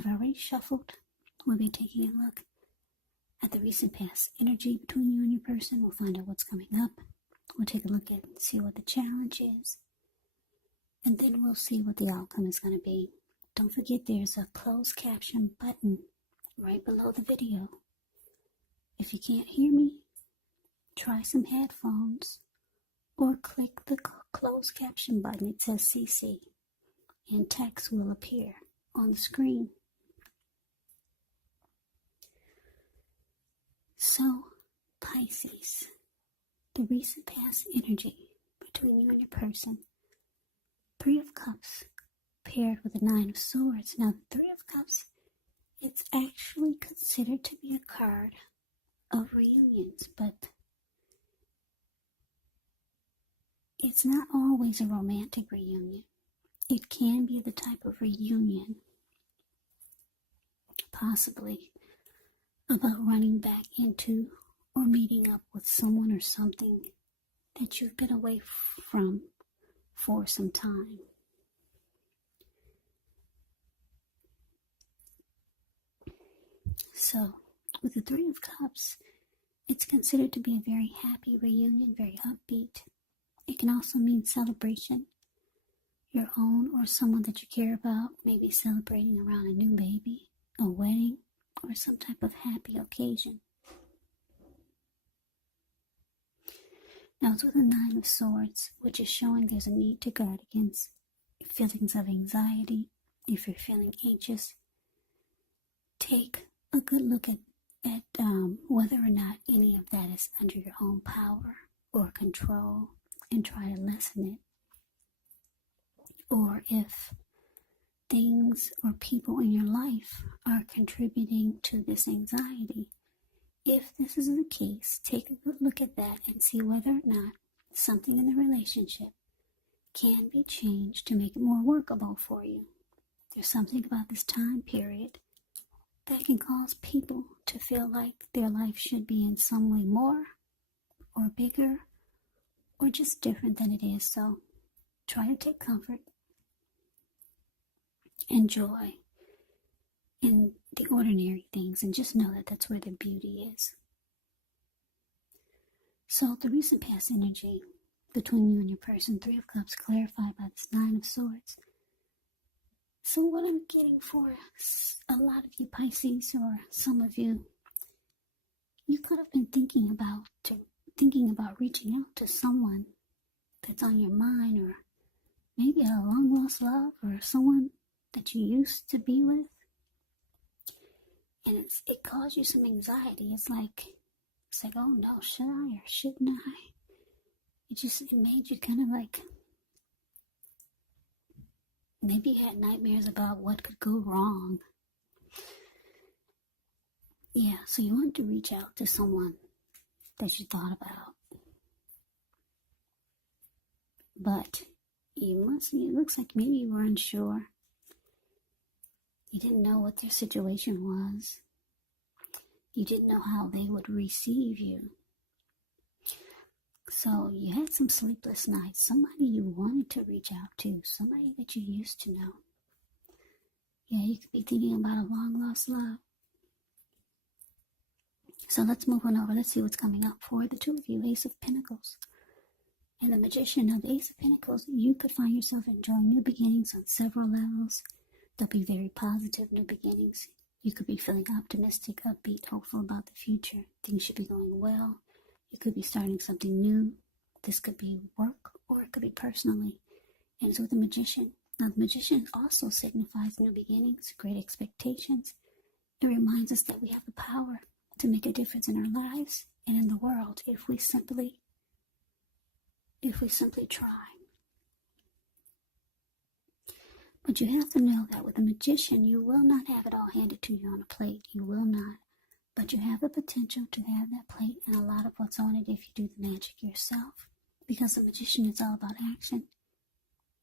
I've already shuffled. We'll be taking a look at the recent past energy between you and your person. We'll find out what's coming up. We'll take a look at and see what the challenge is. And then we'll see what the outcome is going to be. Don't forget there's a closed caption button right below the video. If you can't hear me, try some headphones or click the closed caption button. It says CC and text will appear on the screen. So, Pisces, the recent past energy between you and your person. 3 of Cups paired with the 9 of Swords. Now, the 3 of Cups, it's actually considered to be a card of reunions, but it's not always a romantic reunion. It can be the type of reunion, possibly, about running back into or meeting up with someone or something that you've been away from for some time. So, with the 3 of Cups, it's considered to be a very happy reunion, very upbeat. It can also mean celebration. Your own or someone that you care about may be celebrating around a new baby, a wedding, or some type of happy occasion. Now it's with the 9 of Swords, which is showing there's a need to guard against feelings of anxiety. If you're feeling anxious, take a good look at whether or not any of that is under your own power or control and try to lessen it. Or if things or people in your life are contributing to this anxiety. If this is the case, take a good look at that and see whether or not something in the relationship can be changed to make it more workable for you. There's something about this time period that can cause people to feel like their life should be in some way more or bigger or just different than it is. So try to take comfort and joy in the ordinary things and just know that that's where the beauty is. So the recent past energy between you and your person, 3 of Cups, clarified by this 9 of Swords. So what I'm getting for a lot of you Pisces, or some of you, you could have been thinking about reaching out to someone that's on your mind, or maybe a long lost love, or someone that you used to be with. And it caused you some anxiety. It's like, oh no, should I or shouldn't I? It made you kind of like, maybe you had nightmares about what could go wrong. Yeah, so you want to reach out to someone that you thought about. But it looks like maybe you were unsure. You didn't know what their situation was. You didn't know how they would receive you. So you had some sleepless nights. Somebody you wanted to reach out to. Somebody that you used to know. Yeah, you could be thinking about a long lost love. So let's move on over. Let's see what's coming up for the 2 of you. Ace of Pentacles and the Magician. Now the Ace of Pentacles, you could find yourself enjoying new beginnings on several levels. They'll be very positive new beginnings. You could be feeling optimistic, upbeat, hopeful about the future. Things should be going well. You could be starting something new. This could be work or it could be personally. And it's with the Magician. Now the Magician also signifies new beginnings, great expectations. It reminds us that we have the power to make a difference in our lives and in the world if we simply try. But you have to know that with a Magician, you will not have it all handed to you on a plate. You will not. But you have the potential to have that plate and a lot of what's on it if you do the magic yourself. Because the Magician is all about action.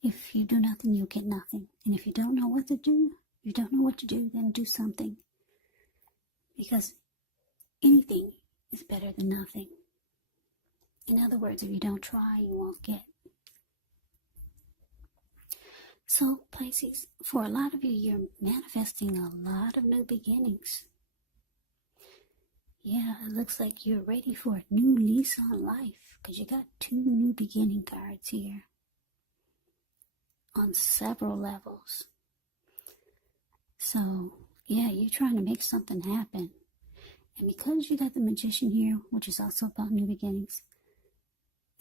If you do nothing, you'll get nothing. And if you don't know what to do, then do something. Because anything is better than nothing. In other words, if you don't try, you won't get. So, Pisces, for a lot of you, you're manifesting a lot of new beginnings. Yeah, it looks like you're ready for a new lease on life because you got 2 new beginning cards here on several levels. So, yeah, you're trying to make something happen. And because you got the Magician here, which is also about new beginnings,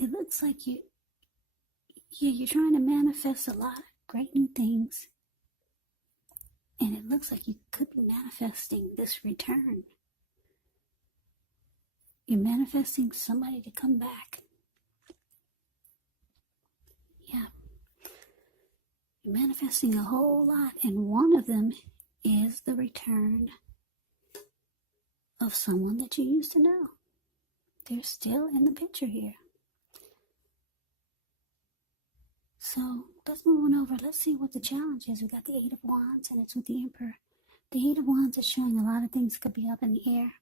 it looks like you're trying to manifest a lot of great new things. And it looks like you could be manifesting this return. You're manifesting somebody to come back. Yeah. You're manifesting a whole lot, and one of them is the return of someone that you used to know. They're still in the picture here. So let's move on over. Let's see what the challenge is. We got the 8 of Wands, and it's with the Emperor. The 8 of Wands is showing a lot of things could be up in the air.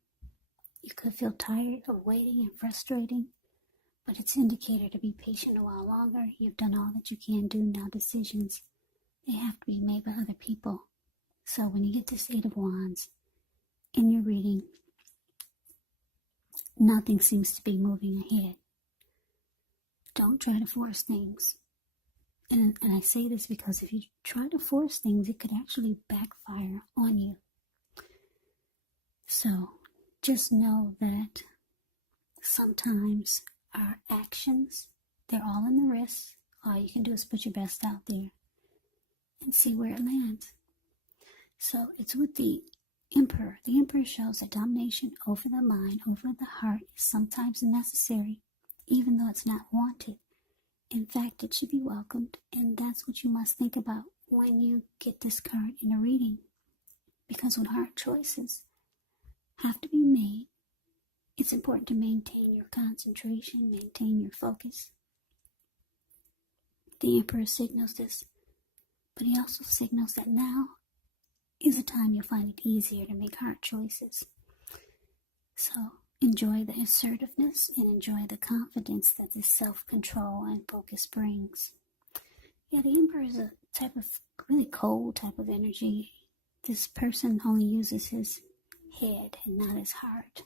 You could feel tired of waiting and frustrating, but it's indicator to be patient a while longer. You've done all that you can do. Now decisions, they have to be made by other people. So when you get this 8 of Wands in your reading, nothing seems to be moving ahead. Don't try to force things. And I say this because if you try to force things, it could actually backfire on you. So just know that sometimes our actions, they're all in the wrist. All you can do is put your best out there and see where it lands. So it's with the Emperor. The Emperor shows that domination over the mind, over the heart is sometimes necessary, even though it's not wanted. In fact, it should be welcomed, and that's what you must think about when you get this card in a reading. Because when hard choices have to be made, it's important to maintain your concentration, maintain your focus. The Emperor signals this, but he also signals that now is a time you'll find it easier to make hard choices. So enjoy the assertiveness and enjoy the confidence that this self-control and focus brings. Yeah, the Emperor is a type of really cold type of energy. This person only uses his head and not his heart.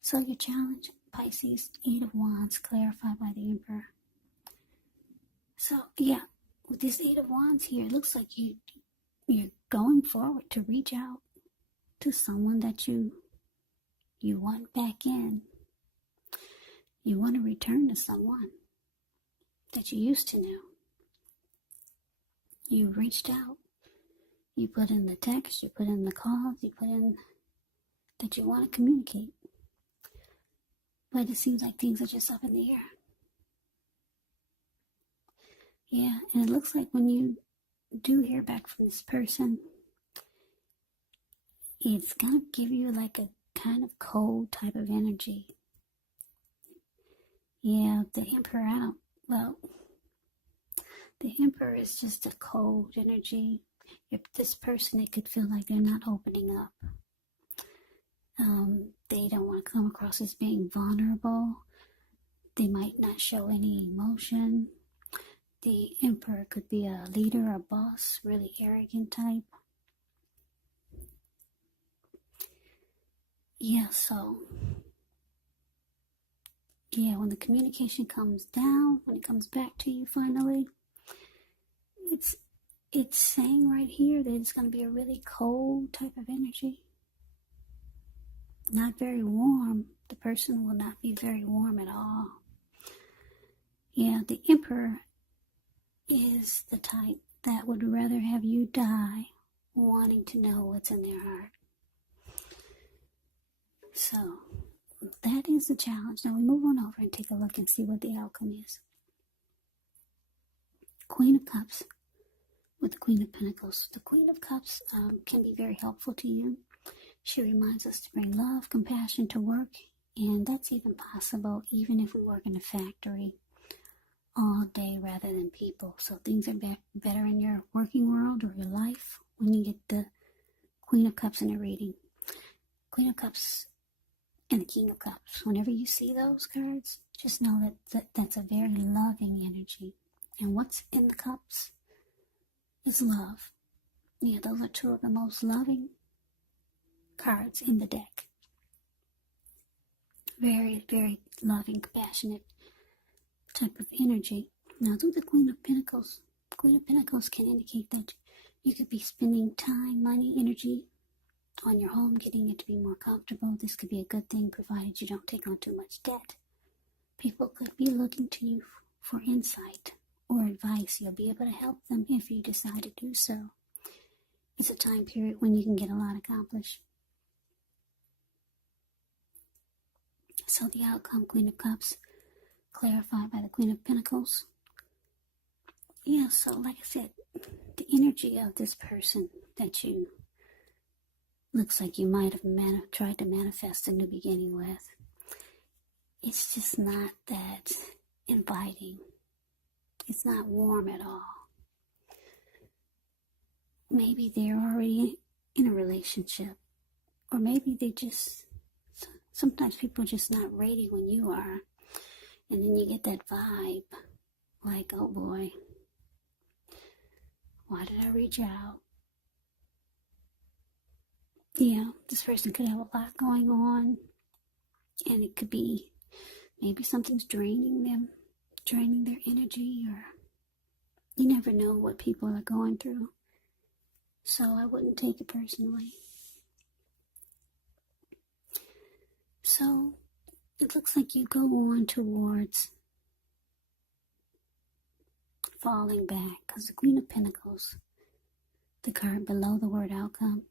So your challenge, Pisces, 8 of Wands, clarified by the Emperor. So yeah, with this 8 of Wands here, it looks like you're going forward to reach out to someone that you want back in. You want to return to someone that you used to know. You reached out. You put in the text, you put in the calls, you put in that you want to communicate. But it seems like things are just up in the air. Yeah, and it looks like when you do hear back from this person, it's going to give you like a kind of cold type of energy. Yeah, the Emperor, the Emperor is just a cold energy. If this person, it could feel like they're not opening up. They don't want to come across as being vulnerable. They might not show any emotion. The Emperor could be a leader, a boss, really arrogant type. Yeah, so yeah, when the communication comes down, when it comes back to you finally, it's saying right here that it's going to be a really cold type of energy. Not very warm. The person will not be very warm at all. Yeah, the Emperor is the type that would rather have you die wanting to know what's in their heart. So that is the challenge. Now we move on over and take a look and see what the outcome is. Queen of Cups with the Queen of Pentacles. The Queen of Cups can be very helpful to you. She reminds us to bring love, compassion to work, and that's even possible even if we work in a factory all day rather than people. So things are better in your working world or your life when you get the Queen of Cups in a reading. Queen of Cups and the King of Cups. Whenever you see those cards, just know that that's a very loving energy. And what's in the cups? is love. Yeah, those are two of the most loving cards in the deck. Very, very loving, compassionate type of energy. Now, through the Queen of Pentacles can indicate that you could be spending time, money, energy on your home, getting it to be more comfortable. This could be a good thing, provided you don't take on too much debt. People could be looking to you for insight or advice. You'll be able to help them if you decide to do so. It's a time period when you can get a lot accomplished. So the outcome, Queen of Cups, clarified by the Queen of Pentacles. Yeah, so like I said, the energy of this person that you looks like you might have tried to manifest a new beginning with, it's just not that inviting. It's not warm at all. Maybe they're already in a relationship, or maybe sometimes people are just not ready when you are, and then you get that vibe like, oh boy, why did I reach out? Yeah, this person could have a lot going on, and it could be maybe something's draining their energy, or you never know what people are going through. So I wouldn't take it personally. So it looks like you go on towards falling back, because the Queen of Pentacles, the card below the word outcome,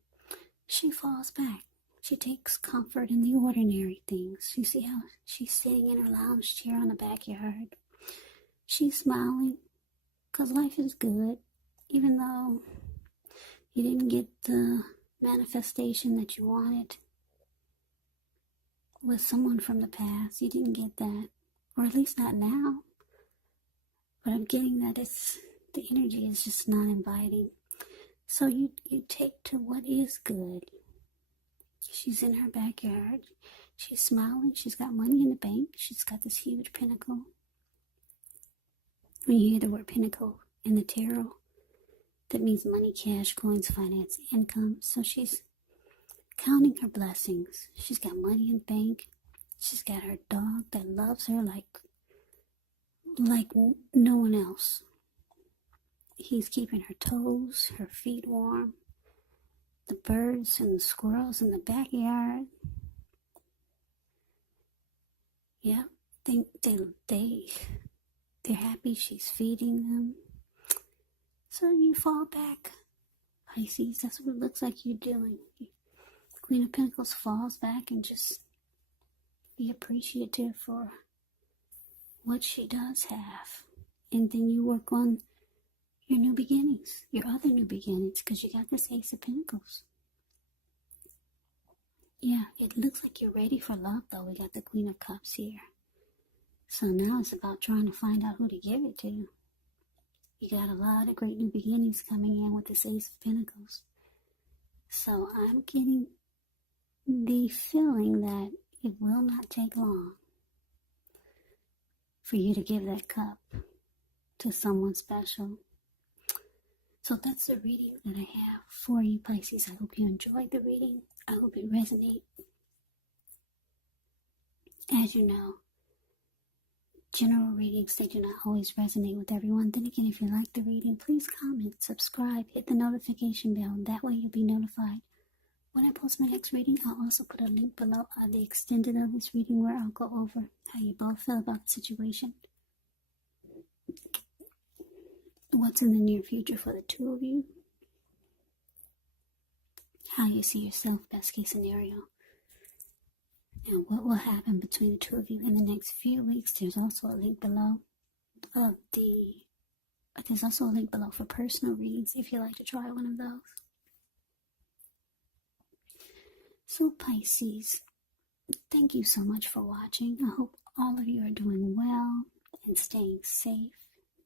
she falls back. She takes comfort in the ordinary things. You see how she's sitting in her lounge chair on the backyard. She's smiling because life is good, even though you didn't get the manifestation that you wanted with someone from the past. You didn't get that, or at least not now. But I'm getting that the energy is just not inviting. So you take to what is good. She's in her backyard. She's smiling. She's got money in the bank. She's got this huge pinnacle. When you hear the word pinnacle in the tarot, that means money, cash, coins, finance, income. So she's counting her blessings. She's got money in the bank. She's got her dog that loves her like no one else. He's keeping her toes, her feet warm. The birds and the squirrels in the backyard. Yeah, they're happy she's feeding them. So you fall back, Pisces. That's what it looks like you're doing. Queen of Pentacles falls back and just be appreciative for what she does have. And then you work on your new beginnings, your other new beginnings, because you got this Ace of Pentacles. Yeah, it looks like you're ready for love, though. We got the Queen of Cups here. So now it's about trying to find out who to give it to. You got a lot of great new beginnings coming in with this Ace of Pentacles. So I'm getting the feeling that it will not take long for you to give that cup to someone special. So that's the reading that I have for you, Pisces. I hope you enjoyed the reading. I hope it resonates. As you know, general readings, they do not always resonate with everyone. Then again, if you like the reading, please comment, subscribe, hit the notification bell. That way you'll be notified when I post my next reading. I'll also put a link below the extended of this reading where I'll go over how you both feel about the situation. What's in the near future for the two of you. How you see yourself, best case scenario. And what will happen between the two of you in the next few weeks. There's also a link below there's also a link below for personal readings if you'd like to try one of those. So Pisces, thank you so much for watching. I hope all of you are doing well and staying safe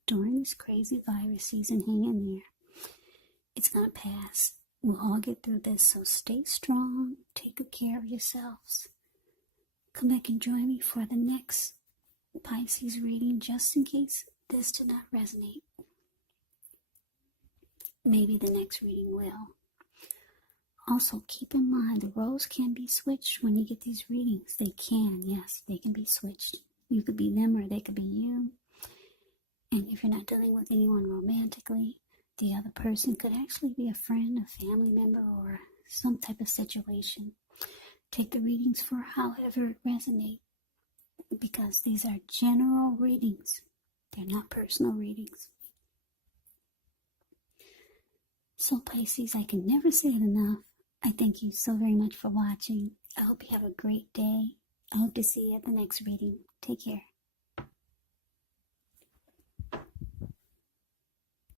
during this crazy virus season. Hang in there. It's going to pass. We'll all get through this, so stay strong. Take good care of yourselves. Come back and join me for the next Pisces reading, just in case this did not resonate. maybe the next reading will. Also, keep in mind the roles can be switched when you get these readings. They can, yes, they can be switched. You could be them or they could be you. And if you're not dealing with anyone romantically, the other person could actually be a friend, a family member, or some type of situation. Take the readings for however it resonates, because these are general readings. They're not personal readings. So Pisces, I can never say it enough. I thank you so very much for watching. I hope you have a great day. I hope to see you at the next reading. Take care.